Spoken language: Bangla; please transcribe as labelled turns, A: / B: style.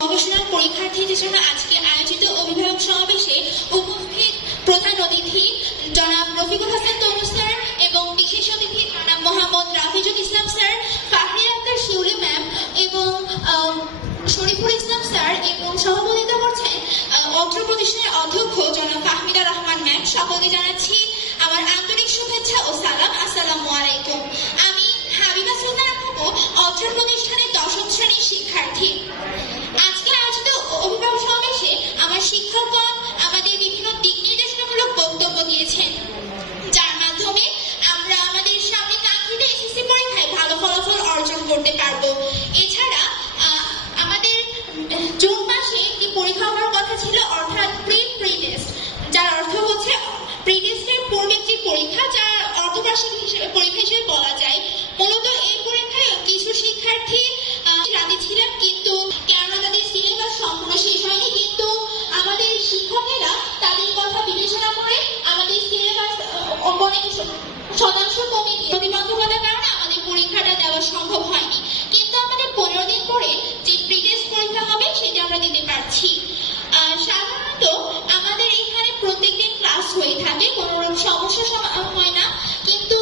A: প্রফেশনাল পরীক্ষার্থীদের জন্য আজকে আয়োজিত অভিভাবক সমাবেশে উপস্থিত প্রধান অতিথি জনাব রফিকুল হাসান তনু স্যার এবং বিশেষ অতিথি জনাব মোহাম্মদ রাফিজুল ইসলাম স্যার ফাহরি আক্তার শিউলি ম্যাম এবং শরীফুল ইসলাম স্যার এবং সভাপতিত্ব করছেন অত্র প্রতিষ্ঠানের অধ্যক্ষ জনাব ফাহমিদা রহমান ম্যাম। সকলকে জানাচ্ছি আমার আন্তরিক শুভেচ্ছা ও সালাম। আসসালামু আলাইকুম। আমি হাবিবা সুলতানা অত্র প্রতিষ্ঠানের দশম শ্রেণির শিক্ষার্থী। দিয়েছেন যার মাধ্যমে আমরা আমাদের সামনে কাঙ্ক্ষিত এসএসসি পরীক্ষায় ভালো ফলাফল অর্জন করতে পারব। এছাড়া আমাদের জুন মাসে একটি পরীক্ষা হওয়ার কথা ছিল, অর্থাৎ প্রি প্রি টেস্ট যার অর্থ হচ্ছে প্রি টেস্টের পূর্বে একটি পরীক্ষা, যার অর্ধবার্ষিক হিসেবে, পরীক্ষা হিসেবে বলা যায়। মূলত এই পরীক্ষায় অনেক শতাংশ কমে গিয়ে প্রতিবন্ধকতার কারণে আমাদের পরীক্ষাটা দেওয়া সম্ভব হয়নি। কিন্তু আমাদের পনেরো দিন পরে যে প্রিটেস্ট পরীক্ষা হবে সেটা আমরা দিতে পারছি। সাধারণত আমাদের এখানে প্রত্যেকদিন ক্লাস হয়ে থাকে, কোনো সমস্যা হয় না। কিন্তু